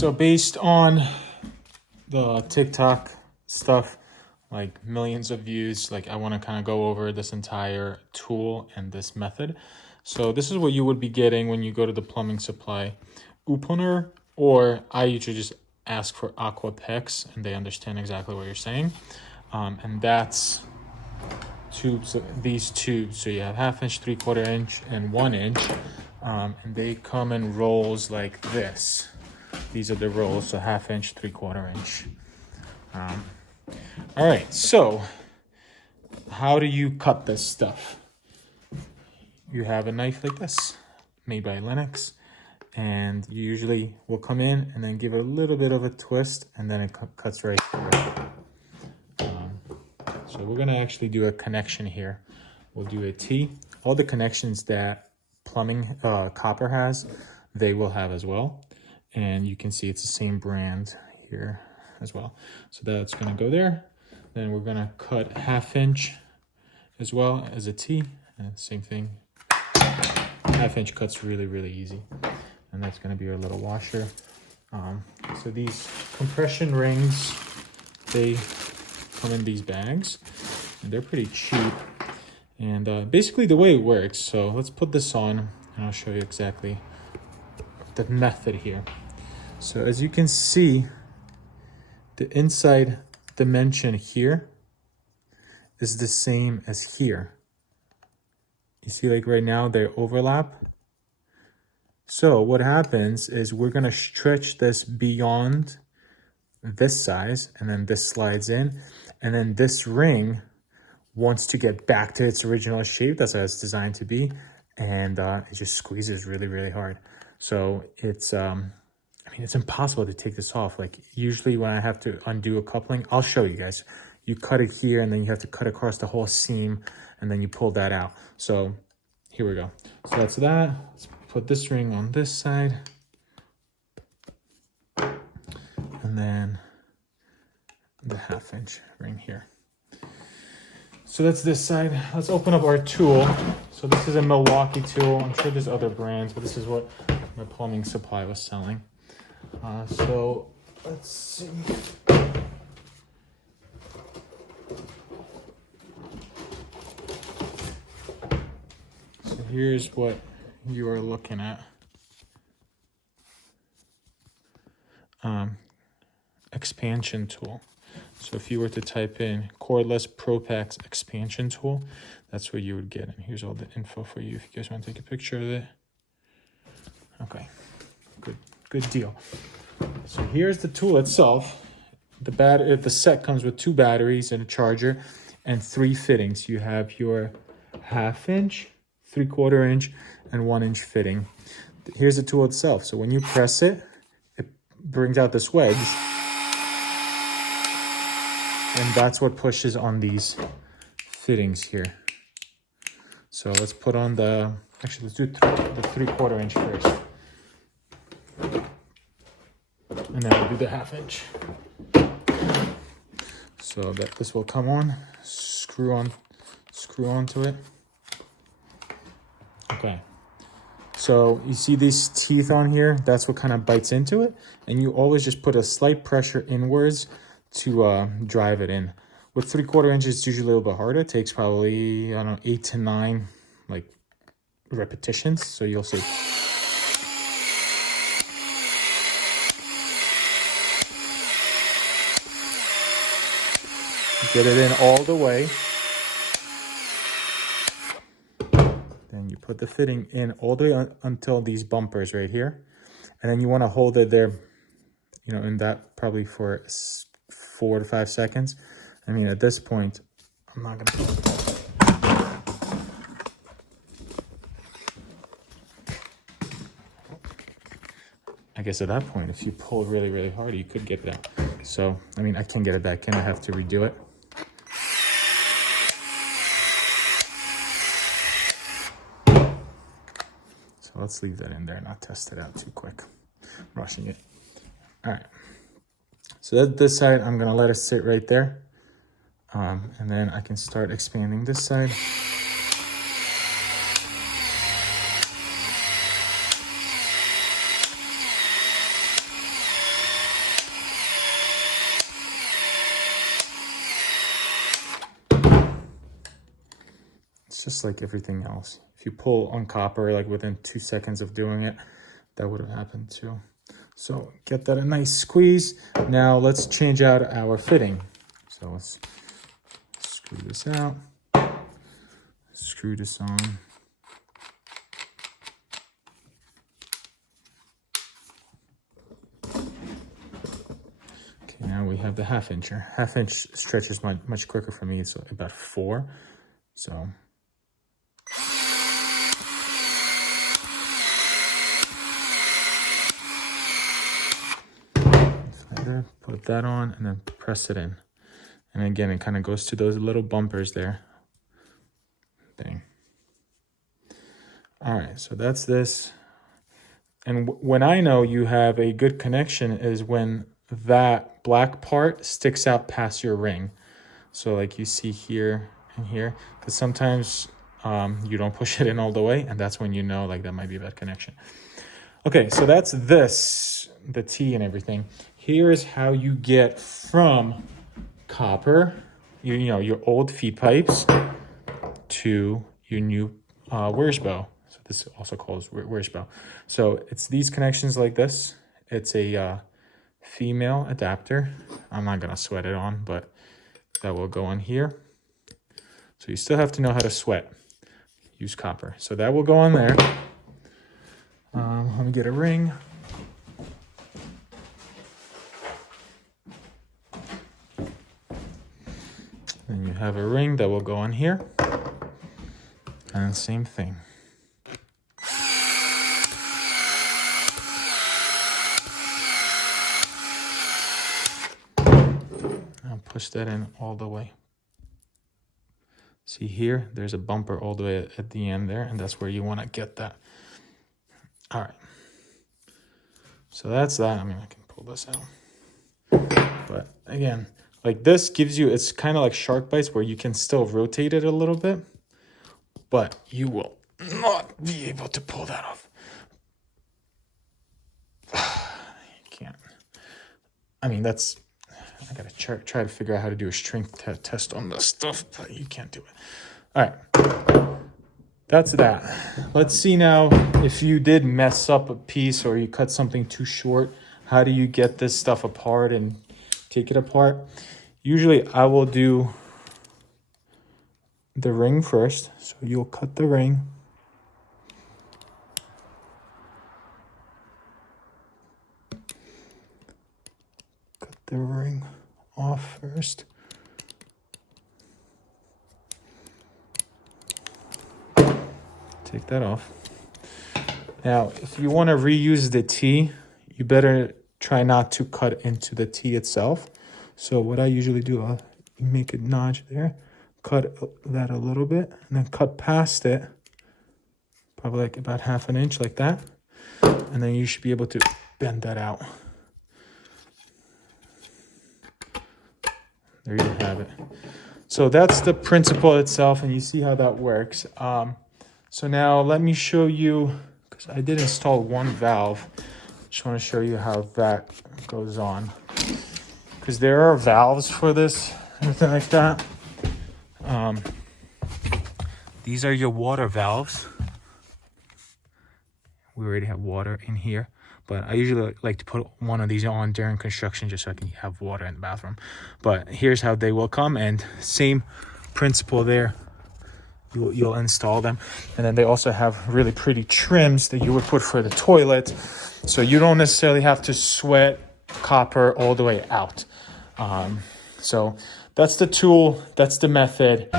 So based on the TikTok stuff, like millions of views, like I want to kind of go over this entire tool and this method. So this is what you would be getting when you go to the plumbing supply opener, or I usually just ask for Aquapex and they understand exactly what you're saying. And that's tubes, these tubes. So you have 1/2 inch, 3/4 inch, and 1 inch. And they come in rolls like this. These are the rolls, so 1/2 inch, 3/4 inch. All right, so how do you cut this stuff? You have a knife like this, made by Lennox, and you usually will come in and then give it a little bit of a twist, and then it cuts right through. So we're gonna actually do a connection here. We'll do a T. All the connections that plumbing copper has, they will have as well. And you can see it's the same brand here as well. So that's gonna go there. Then we're gonna cut 1/2 inch as well as a T, and same thing. 1/2 inch cuts really, really easy. And that's gonna be our little washer. So these compression rings, they come in these bags, and they're pretty cheap. And basically the way it works, so let's put this on, and I'll show you exactly the method here. So as you can see, the inside dimension here is the same as here. You see, like right now they overlap. So what happens is we're gonna stretch this beyond this size, and then this slides in, and then this ring wants to get back to its original shape. That's how it's designed to be, and it just squeezes really, really hard. So it's I mean, it's impossible to take this off. Like usually when I have to undo a coupling, I'll show you guys. You cut it here, and then you have to cut across the whole seam, and then you pull that out. So here we go. So that's that. Let's put this ring on this side, and then the 1/2 inch ring here. So that's this side. Let's open up our tool. So this is a Milwaukee tool. I'm sure there's other brands, but this is what my plumbing supply was selling. So let's see. So here's what you are looking at. Expansion tool. So if you were to type in cordless Propax expansion tool, that's what you would get. And here's all the info for you if you guys want to take a picture of it. Okay, good deal. So here's the tool itself. The set comes with 2 batteries and a charger and 3 fittings. You have your 1/2 inch, 3/4 inch, and 1 inch fitting. Here's the tool itself. So when you press it, it brings out this wedge, and that's what pushes on these fittings here. So let's put on actually let's do the 3/4 inch first. And then we'll do the 1/2 inch. So that this will come on, screw onto it. Okay. So you see these teeth on here? That's what kind of bites into it. And you always just put a slight pressure inwards to drive it in. With 3/4 inches, it's usually a little bit harder. It takes probably, I don't know, 8 to 9 like repetitions. So you'll see. Get it in all the way. Then you put the fitting in all the way until these bumpers right here. And then you want to hold it there, you know, in that probably for 4 to 5 seconds. I mean, at this point, I'm not going to... I guess at that point, if you pull really, really hard, you could get it out. So, I mean, I can't get it back in. I have to redo it. So let's leave that in there, not test it out too quick. I'm rushing it. All right. So that's this side. I'm going to let it sit right there. And then I can start expanding this side. It's just like everything else. If you pull on copper, like within 2 seconds of doing it, that would have happened too. So get that a nice squeeze. Now let's change out our fitting. So let's screw this out, screw this on. Okay, now we have the 1/2 incher. 1/2 inch stretches much quicker for me, so about 4. So put that on and then press it in. And again, it kind of goes to those little bumpers there. Dang. All right, so that's this. And when I know you have a good connection is when that black part sticks out past your ring. So like you see here and here, because sometimes you don't push it in all the way, and that's when you know like that might be a bad connection. Okay, so that's this, the T and everything. Here is how you get from copper, you know, your old feed pipes to your new Wurstbow. So this also calls Wurstbow. So it's these connections like this. It's a female adapter. I'm not gonna sweat it on, but that will go on here. So you still have to know how to sweat. Use copper. So that will go on there. Let me get a ring. Then you have a ring that will go on here. And same thing. I'll push that in all the way. See here, there's a bumper all the way at the end there, and that's where you want to get that. All right. So that's that. I mean, I can pull this out. But again, like this gives you, it's kind of like shark bites where you can still rotate it a little bit, but you will not be able to pull that off. You can't. I mean, that's, I gotta try to figure out how to do a strength test on this stuff, but you can't do it. All right, that's that. Let's see now if you did mess up a piece or you cut something too short, how do you get this stuff apart and take it apart? Usually I will do the ring first. So you'll cut the ring. Cut the ring off first. Take that off. Now, if you want to reuse the T, you better try not to cut into the T itself. So what I usually do, I'll make a notch there, cut that a little bit, and then cut past it, probably like about 1/2 inch like that. And then you should be able to bend that out. There you have it. So that's the principle itself, and you see how that works. So now let me show you, because I did install one valve. Just want to show you how that goes on. Because there are valves for this, anything like that. These are your water valves. We already have water in here, but I usually like to put one of these on during construction just so I can have water in the bathroom. But here's how they will come, and same principle there. You'll install them, and then they also have really pretty trims that you would put for the toilet, so you don't necessarily have to sweat copper all the way out. So that's the tool, that's the method.